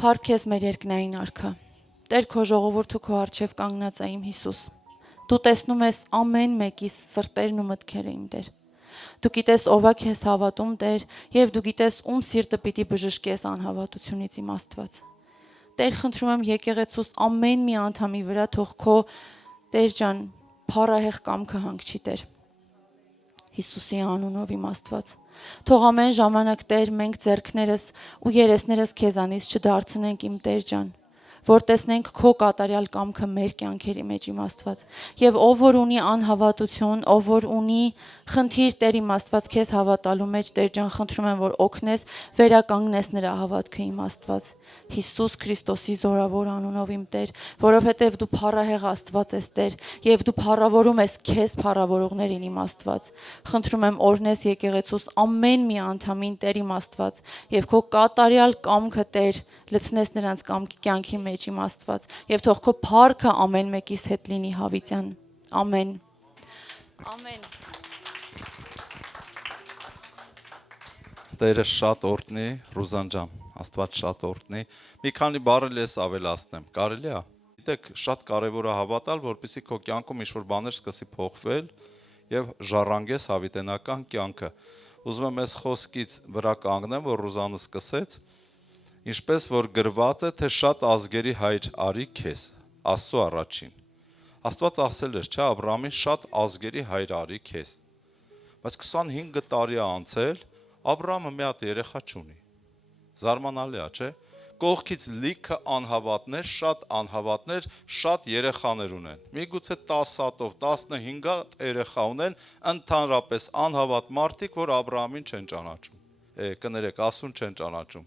Փառք քեզ մեր երկնային Արքա։ Տեր քո ժողովուրդը քո առջև կանգնած է իմ Հիսուս։ Դու տեսնում ես ամեն մեկիս սրտերն ու մտքերը իմ Տեր։ Դու գիտես ով է քեզ հավատում Տեր, եւ դու գիտես ում սիրտը պիտի բժշկես անհավատությունից իմ Աստված։ Տեր խնդրում եմ եկեղեցուս ամեն մի անդամի վրա թող քո Տեր ջան փառահեղ կամքը հանգչի Տեր։ Հիսուսի անունով իմ Աստված։ Թող ամեն ժամանակ Տեր մենք ձեռքներս ու երեսներս քեզանից չդարձնենք իմ Տեր ջան, որ տեսնենք քո կատարյալ կամքը մեր կյանքերի մեջ իմ Աստված։ Եվ ով որ ունի անհավատություն, ով որ ունի խնդիր Տեր իմ Աստված քեզ հավատալու մեջ, Տեր ջան, խնդրում եմ, որ օգնես վերականգնես նրա հավատքը իմ Աստված։ Հիսուս Քրիստոսի զորավոր անունով իմ Տեր, որովհետև դու փառահեղ Աստված ես Տեր, եւ դու փառավորում ես քեզ փառավորողներին իմ Աստված։ Խնդրում եմ օրհնես եկեղեցուս ամեն մի անդամին Տեր իմ Աստված, եւ քո կատարյալ կամքը Տեր լցնես նրանց կյանքի մեջ իմ Աստված, եւ թող քո փառքը ամեն մեկիս հետ լինի հավիտյան։ Ամեն։ Ամեն։ Տերը շատ օրհնի, Ռուզան ջան, Աստված շատ օրհնի։ Մի քանի բառ ես ավելացնեմ, կարելի է։ Գիտեք, շատ կարևոր է հավատալ, որպեսզի քո կյանքում ինչ-որ բաներ սկսի փոխվել եւ ժառանգես հավիտենական կյանքը։ Ուզում եմ այս խոսքից վրա կանգնեմ, որ Ռուզանը սկսեց, ինչպես որ գրված է, թե շատ ազգերի հայր արի քեզ, Աստծո առաջին։ Աստված ասել էր, չէ, Աբրահամին շատ ազգերի հայր արի քեզ։ Բայց 25 տարի է անցել, Աբրահամը մի հատ երեխա չունի։ Զարմանալի է, չէ՞։ Կողքից լիքը անհավատներ, շատ երեխաներ ունեն։ Միգուցե 10 հատով, 15 հատ երեխա ունեն, ընդհանրապես անհավատ մարդիկ, որ Աբրահամին չեն ճանաչում։ Կներեք, Աստծուն չեն ճանաչում։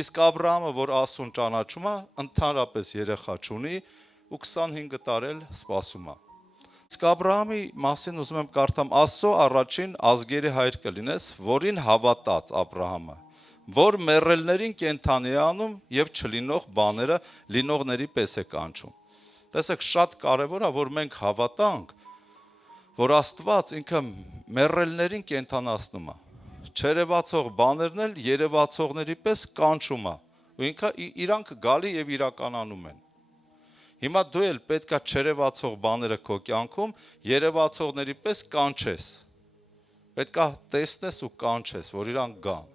Իսկ Աբրահամը, որ Աստծուն ճանաչում է, ընդհանրապես երեխա չունի ու 25 տարի էլ սպասում է։ Իսկ Աբրահամի մասին ուզում եմ կարդամ, Աստծո առաջին ազգերի հայր կլինես, որին հավատաց Աբրահամը, որ մեռելներին կենդանի է անում եւ չլինող բաները լինողների պես է կանչում։ Տեսեք, շատ կարևոր է, որ մենք հավատանք, որ Աստված ինքը մեռելներին կենդանացնում է։ Չերևացող բաներն էլ երևացողների պես կանչում է, ու ինքը իրանք գալի եւ իրականանում են։ Հիմա դու էլ պետքա չերևացող բաները քո կյանքում երևացողների պես կանչես։ Պետքա տեսնես ու կանչես, որ իրանք գան։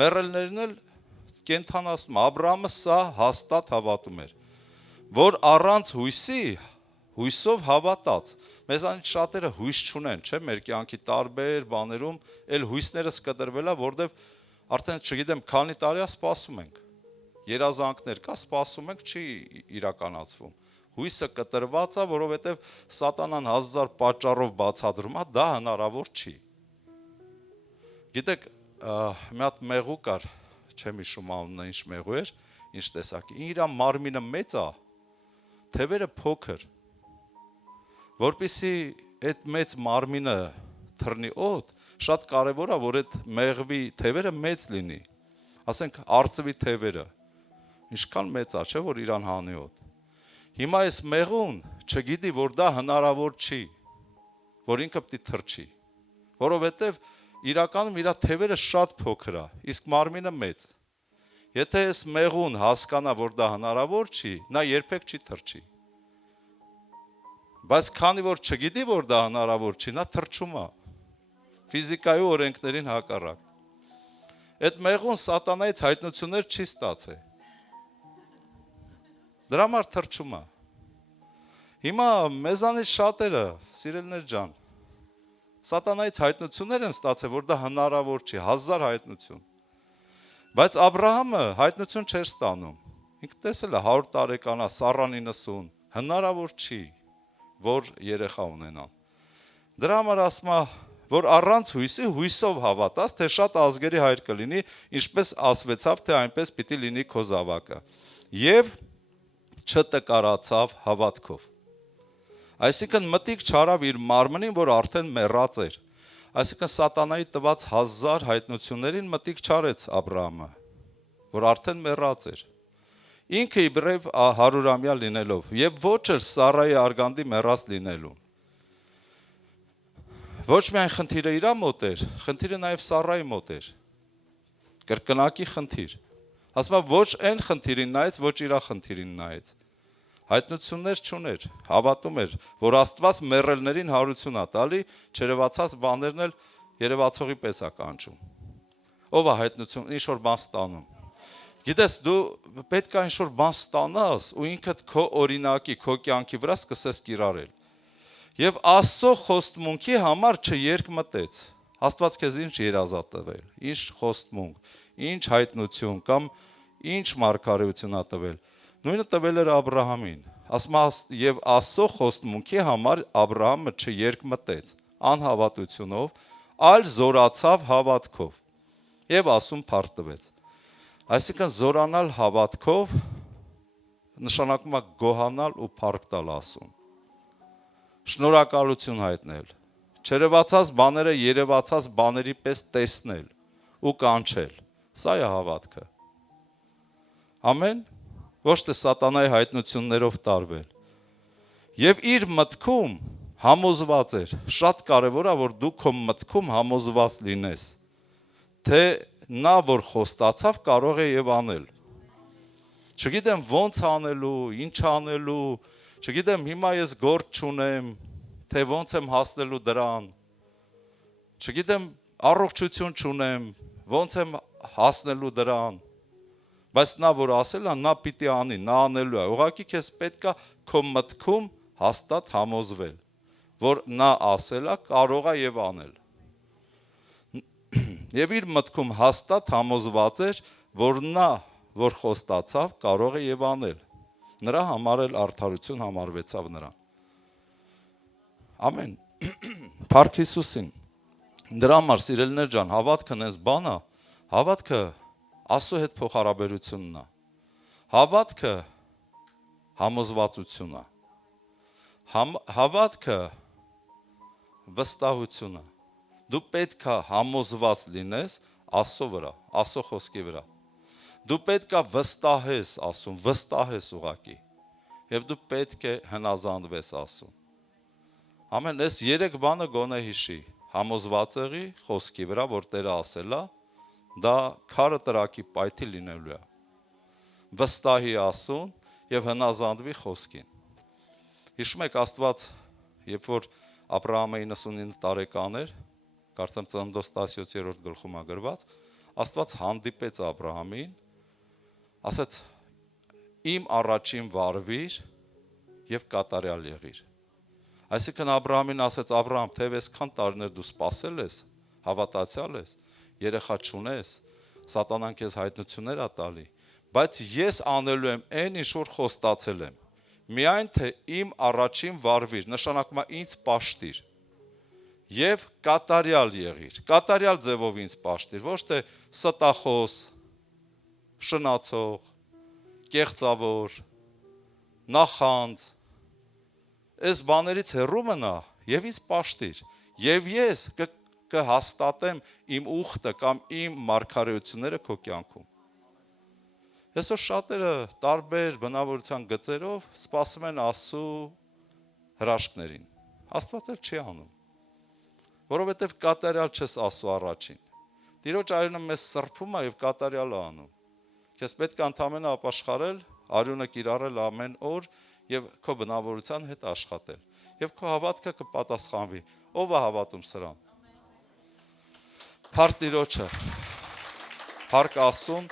Մեռելներն էլ կենթանացնում, Աբրահամը սա հաստատ հավատում էր, որ առանց հույսի, հույսով հավատաց։ Մեզանից շատերը հույս չունեն, չէ՞, մեր կյանքի տարբեր բաներում էլ հույսներս կտրվել է, որտեվ արդեն չգիտեմ, քանի տարի է սպասում ենք։ Երազանքներ կա, սպասում ենք, չի իրականացվում։ Հույսը կտրված է, որովհետև սատանան 1000 պատճառով բացատրում է, դա հնարավոր չի։ Գիտեք, մի հատ մեղու կար, չեմ հիշում անունը ինչ մեղու էր, ինչ տեսակի։ Իր մարմինը մեծ է, թևերը փոքր։ Որպեսզի այդ մեծ մարմինը թռնի օդ, շատ կարևոր է, որ այդ մեղվի թևերը մեծ լինի։ Ասենք արծվի թևերը, ինչքան մեծ է, չէ՞ որ իրան հանի օդ։ Հիմա այս մեղուն չգիտի, որ դա հնարավոր չի, որ ինքը պիտի թռչի, որովհետև իրականում իր թևերը շատ փոքր է, իսկ մարմինը մեծ։ Եթե այս մեղուն հասկանա, որ դա հնարավոր չի, նա երբեք չի թռչի։ Բայց քանի որ չգիտի, որ դա հնարավոր չի, նա թռչում է։ Ֆիզիկայի օրենքներին հակառակ։ Այդ մեղուն սատանայից հայտնություններ չի ստացել։ Դրա համար թռչում է։ Հիմա մեզանից շատերը, սիրելիներ ջան, սատանայից հայտնություններ են ստացել, որ դա հնարավոր չի, 1000 հայտնություն։ Բայց Աբրահամը հայտնություն չէր ստանում։ Ինքը տեսել է 100 տարեկան է, Սառան 90, հնարավոր չի, որ երեխա ունենան։ Դրա համար ասում է, որ առանց հույսի հույսով հավատաց, թե շատ ազգերի հայր կլինի, ինչպես ասվեցավ, թե այնպես պիտի լինի քո զավակը։ Եվ չտկարացավ հավատքով։ Այսինքն մտիկ չարավ իր մարմնին, որ արդեն մեռած էր։ Այսինքն սատանայի տված 1000 հայտնություններին մտիկ չարեց Աբրահամը, որ արդեն մեռած էր։ Ինքը իբրև 100-ամյա լինելով եւ ոչ էլ Սառայի արգանդի մեռած լինելուն։ Ոչ միայն խնդիրը իրա մոտ էր, խնդիրը նաեւ Սառայի մոտ էր։ Կրկնակի խնդիր։ Ասում եմ ոչ այն խնդիրին նայեց, ոչ իրա խնդիրին նայեց։ Հայտնություններ չուներ, հավատում էր, որ Աստված մեռելներին հարություն է տալի, չերևացած բաներն էլ երևացողի պես է կանչում։ Ով է հայտնություն, ինչ որ բան ստանում։ Գիտես, դու պետք է ինչ-որ բան ստանաս ու ինքդ քո օրինակի, քո կյանքի վրա սկսես կիրառել։ Եվ Աստծո խոստմունքի համար չերկմտեց։ Աստված քեզ ինչ երազա տվել, ինչ խոստմունք, ինչ հայտնություն կամ ինչ մարգարեություն ա տվել։ Նույնը տվել էր Աբրահամին։ Ասում է, եւ Աստծո խոստմունքի համար Աբրահամը չերկմտեց անհավատությունով, այլ զորացավ հավատքով։ Եվ ասում փառտվեց։ Այսինքն զորանալ հավատքով նշանակում է գոհանալ ու փառք տալ Աստծուն։ Շնորհակալություն հայտնել, չերևացած բաները երևացած բաների պես տեսնել ու կանչել։ Սա է հավատքը։ Ամեն, ոչ թե սատանայի հայտնություններով տարվել։ Եվ իր մտքում համոզված էր, շատ կարևոր է, որ դու քո մտքում համոզված լինես, թե նա, որ խոստացավ, կարող է եւ անել։ Չգիտեմ ոնց անելու, ինչ անելու, չգիտեմ հիմա ես գործ չունեմ, թե ոնց եմ հասնելու դրան։ Չգիտեմ առողջություն չունեմ, ոնց եմ հասնելու դրան։ Բայց նա որ ասել է, նա պիտի անի, նա անելու է։ Ուղղակի քեզ պետքա քո մտքում հաստատ համոզվել, որ նա ասել է, կարող է եւ անել։ Եվ իր մտքում հաստատ համոզված էր, որ նա, որ խոստացավ, կարող է եւ անել։ Նրա համար էլ արդարություն համարվեցավ նրան։ Ամեն։ Փառք Հիսուսին։ Դրա համար սիրելիներ ջան, հավատքն էս բան է, հավատքը Աստծո հետ փոխհարաբերությունն է։ Հավատքը համոզվածություն է։ Հավատքը վստահություն է։ Դու պետք է համոզված լինես Աստծո վրա, Աստծո խոսքի վրա։ Դու պետք է վստահես Աստծուն, վստահես ուղակի։ Եվ դու պետք է հնազանդվես Աստծուն։ Ամեն, այս 3 բանը գոնե հիշի։ Համոզված եղի խոսքի վրա, որ Տերը ասել է, դա քարը տրակի պայթի լինելու է։ Վստահի Աստծուն եւ հնազանդվի խոսքին։ Հիշում եք Աստված, երբ որ Աբրահամը 99 տարեկան էր, կարծեմ Ծննդոց 17-րդ գլխում է գրված, Աստված հանդիպեց Աբրահամին, ասաց. «Իմ առաջին վարվիր եւ կատարյալ եղիր»։ Այսինքն Աբրահամին ասաց. «Աբրահամ, թեև այսքան տարիներ դու սпасել ես, հավատացյալ ես, երեխա չունես, սատանան քեզ հայտնություններ ա տալի, բայց ես անելու եմ այն, ինչ որ խոստացել եմ։ Միայն թե իմ առաջին վարվիր, նշանակում է ինձ պաշտիր եւ կատարյալ եղիր, կատարյալ ձևով ինձ պաշտիր, ոչ թե ստախոս, շնացող, կեղծավոր, նախանձ, այս բաներից հեռու մնա եւ ինձ պաշտիր, եւ ես կհաստատեմ իմ ուխտը կամ իմ մարգարեությունները քո կյանքում»։ Այսօր շատերը տարբեր բնավորության գծերով սպասում են Աստծո հրաշքներին։ Աստված էլ չի անում, որովհետև կատարյալ չես Աստծո առաջին։ Տիրոջ արյունը մեզ սրբում է եւ կատարյալ է անում։ Քեզ պետք է ընդամենը ապաշխարել, արյունը կիրառել ամեն օր եւ քո բնավորության հետ աշխատել։ Եվ քո հավատքը կպատասխանվի։ Ո՞վ է հավատում սրան։ Փառք Տիրոջը։ Փառք Աստծուն։